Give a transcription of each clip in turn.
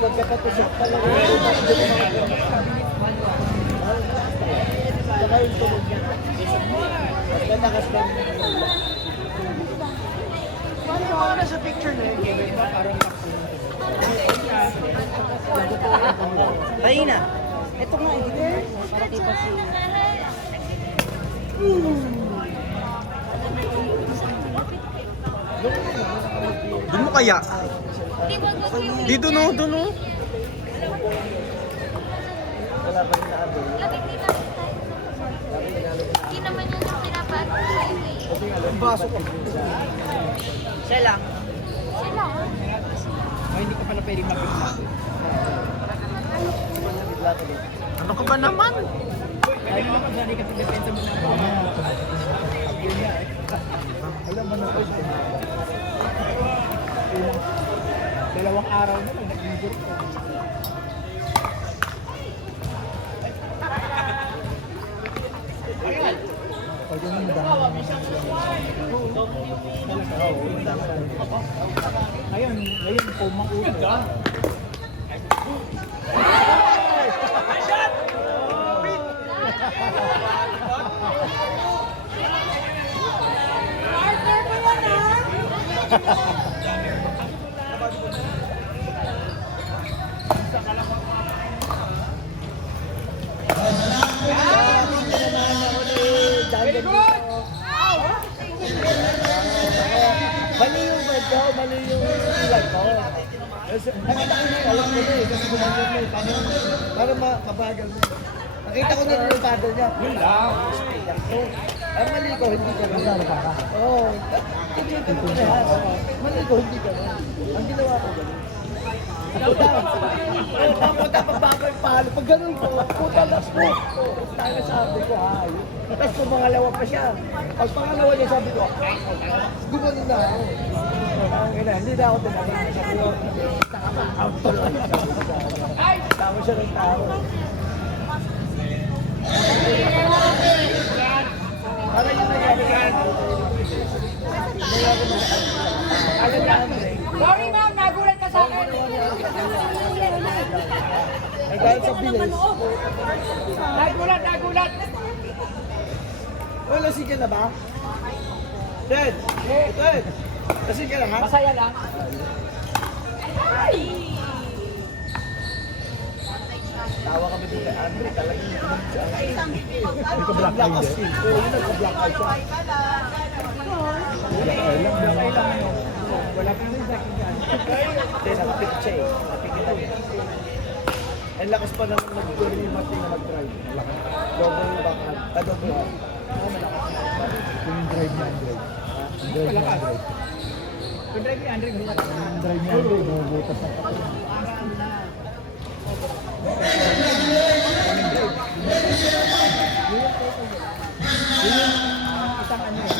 Pagkakatusok talaga yung saka yung tulog niya. Pagkatakas na ano sa picture na yun? Parang tayo na. Ito nga, hindi. Para tipo si... Doon mo kaya? Dito no, doon no. Wala pa rin na abo. Hindi naman yun yung pinapaano sa Ang baso pa. Siya lang. Sila. Ay, hindi ka pala pwedeng mabigla. Ano ka ba naman? Ay, naman pag sali ka pag-depensa mo na. Yun nga eh. Alam mo na po. Dalawang araw na lang, nag-injure ko. Ngayon, pumang ulo ka. Mali yung word ko, mali yung ilan ko. Nakita ko na yun, alam ko na eh, kasi gumagod na eh. Para mabagal na eh. Nakita ko na rin yung paddle niya. Yun lang. Ang mali ko, hindi ka na. Oo. Hindi ka na. Mali ko, hindi ka na. Ang ginawa ko gano'n. Papunta pagbago yung palo. Pag ganun ko, puta last po. Tayo sabi ko, ay. Tapos kung pangalawa pa siya. Pag pangalawa niya sabi ko, gumanon na ako. Hindi na ako tinanong. Sabi ko, tama, out to lang. Tama siya ng tao. Para yun nangyari ka. Alam lang. Sorry ma'am, nagulat ka sa akin. Ay dahil sa bilis. Nagulat. Wala lasing ka na ba? Ted! Ted! Lasing ka na ha? Masaya lang. Tawa kami dito kay Andre, talagang hindi ko black eye din. Oo, yun nagka-black eye siya. Black eye lang. Wala pa rin sa akin dyan. Then, napik siya eh. Napikita niya. Ang lakas pa naman mag-goal yung Martin na mag-drive. Double backhand. Double hand. Yung drive niya, drive. Wala ka. Kung drive ni Andre, wala ka. Yung drive niya, drive. Bubutas na pa. Isang ano eh.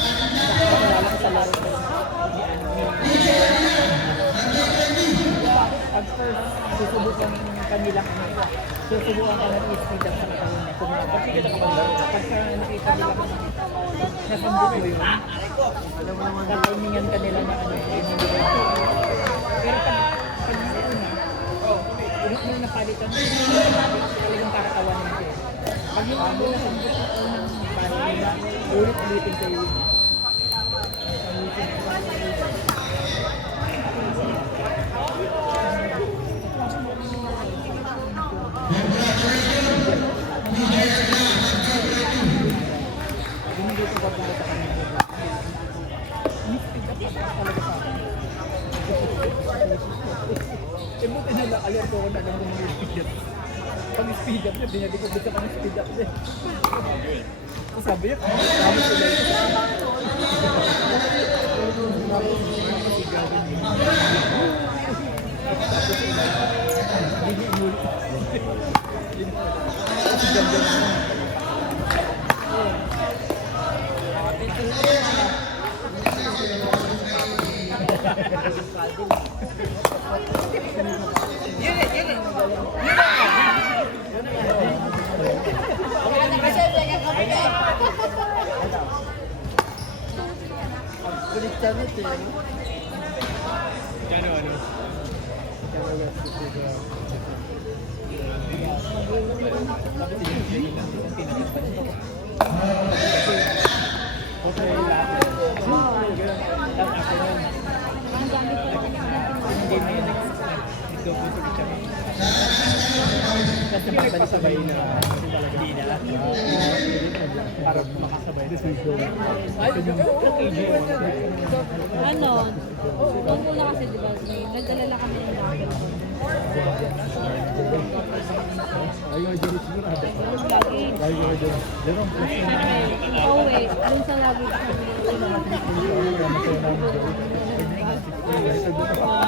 Wala ka sa laro. At first, susubukan kanilang ano. Susubukan ka ng speed up sa katawan niya. Kung nakakita ka bang laro. Pagka nakita nila ka nasambot mo yun. Alam mo naman, katimingan ka nila na ano. Pero pag yung napalitan, talagang kakatawan niya. Pag yung ako nasambot yung unang panin nila, ulit-ulitin kayo yun. Hindi ko pagpunta sa kanila. Speed up talaga sa akin. Buti na lang, alam ko na alam mo yung speed up. Pag speed up niya, binalikod ka pang speed up niya. Sabi niya, sabi sila yun. Tapos sila, hindi niya inulit. Kasi ganda naman. Kulit ka nito eh. Sabay na hindi na para makasabay. Ano? Doon muna kasi diba, nagdalala kami ng lagi. Pauwi, dun sa lagi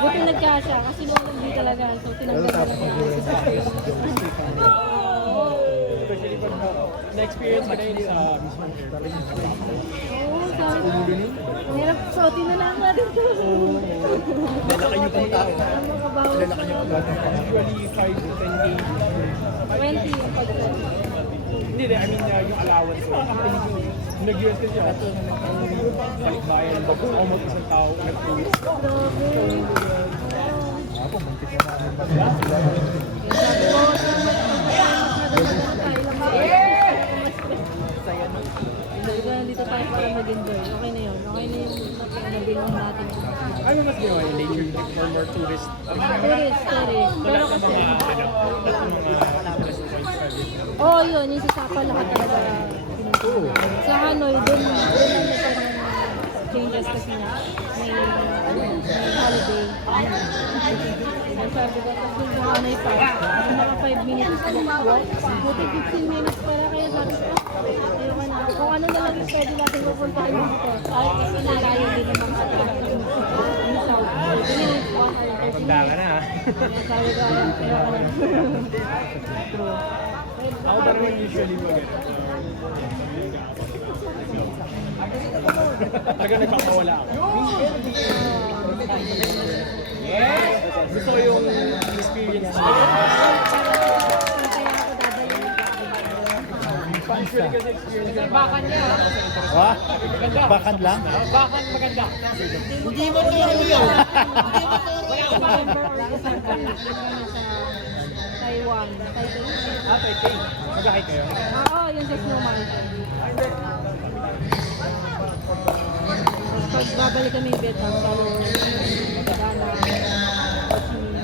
buti nagkasya kasi nung hindi talaga. So, tinanggal ko Na-experience ka na yun sa mismong airplane. Oo, sabi ko. Hirap suotin na lang natin ito. Lalaki niyo pang tao. Ang mga bawal. Lalaki niyo pang tao. Usually 5 to 10 days. 20 yung pag-uwi. Hindi, I mean, yung allowance ko. Nag-US ko siya. Balikbayan. Almost isang tao. Nag-tour. Ako, muntik na Dito tayo para mag-enjoy. Okay na yun. Okay na yung nabilang natin. ano mas ginawa yung nature unit for more tourist? Tourist. Pero kasi, oo yun, yung sa Sapa lahat talaga pinuntunan. Sa Hanoi, dun changes kasi na may holiday. Ang sabi ko, kasi sa Hanoi pa, naka 5 minutes na walk. Buti 15 minutes para kaya sabi ko, ayoko na. Kung ano na lang yung pwede natin pupuntahin dito. Kahit kasi nalayo din naman kami yung south. Ganyan yung 1 hour 30 Tanda ka na ha. kaya sabi ko, ayoko na. True. Ako pa naman usually mo ganun. Taga nagpapawala ako. Yes! Gusto ko yung experience mo. Kaya ako dadalhin. Usually kasi experience ko. Bakan niya. Ha? Bakan lang? Bakan maganda. Hindi mo turo yun. November or December. Nasa Taiwan. Taipei. Taipei. Mag-hike kayo? Oo, yung sa Snow Mountain. Pag babalik kami Vietnam, lalo Dana, Ho Chi Minh.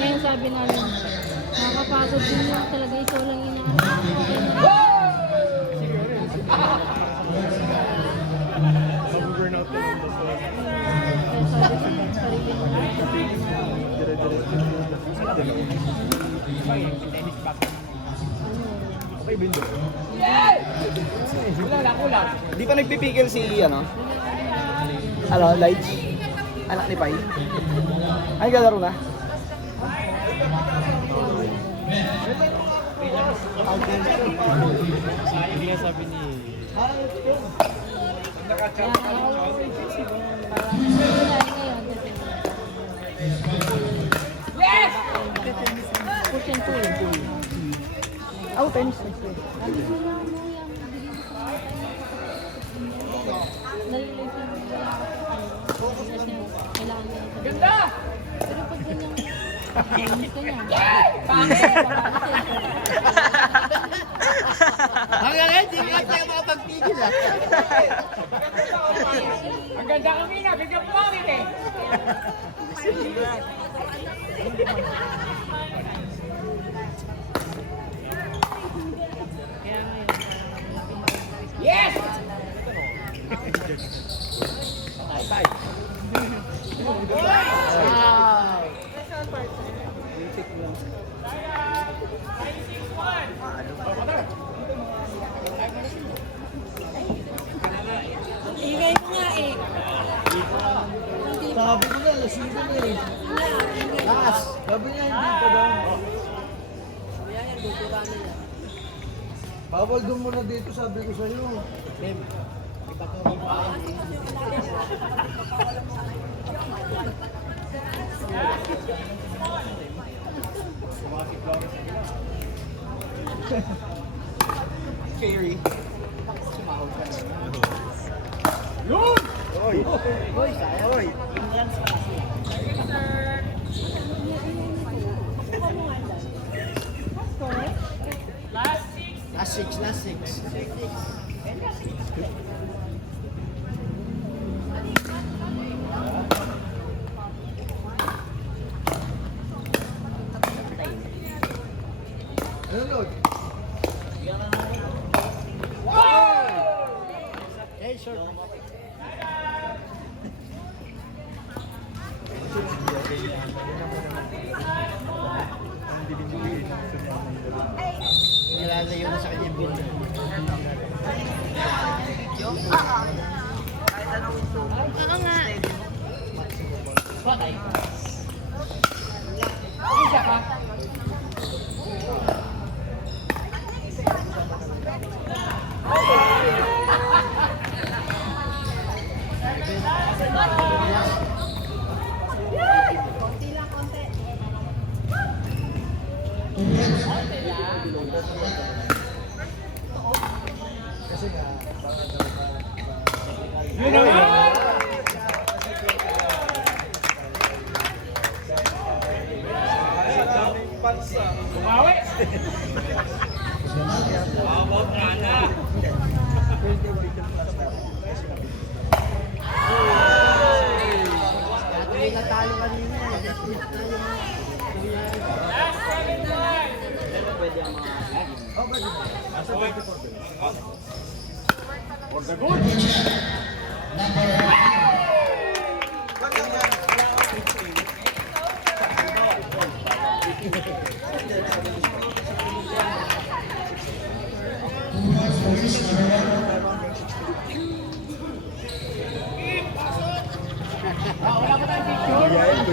Kaya yung sabi namin, nakakapagod din yung talaga ikaw lang Mag-burnout din yung gusto. kaya sabi ko, sarili mo lang. Okay, Bindo. Di pa nagpipigil si ano? Lights? Anak ni Pai? Ay, galaro na? Hindi nga sabi ni... Yes! Push and pull. Oh, tennis. Ganda! Pero pag ganyan, ka niya. Hanggang ngayon, hindi nga tayo makapagpigil ah. Ang ganda kami na, bigyan po kami eh. Yes! Ingay mo nga eh. Sabi ko na, lasing ko na eh. Taas. Sabi niya, hindi pa daw. Bawal doon muna dito, sabi ko sa'yo. Oy. Last six. Ano, Lord? Hey, short. Nilalayo na sa kanya yung build. Oo nga. Yun na yun. Bumawi! May natalo kanina. For the good! Number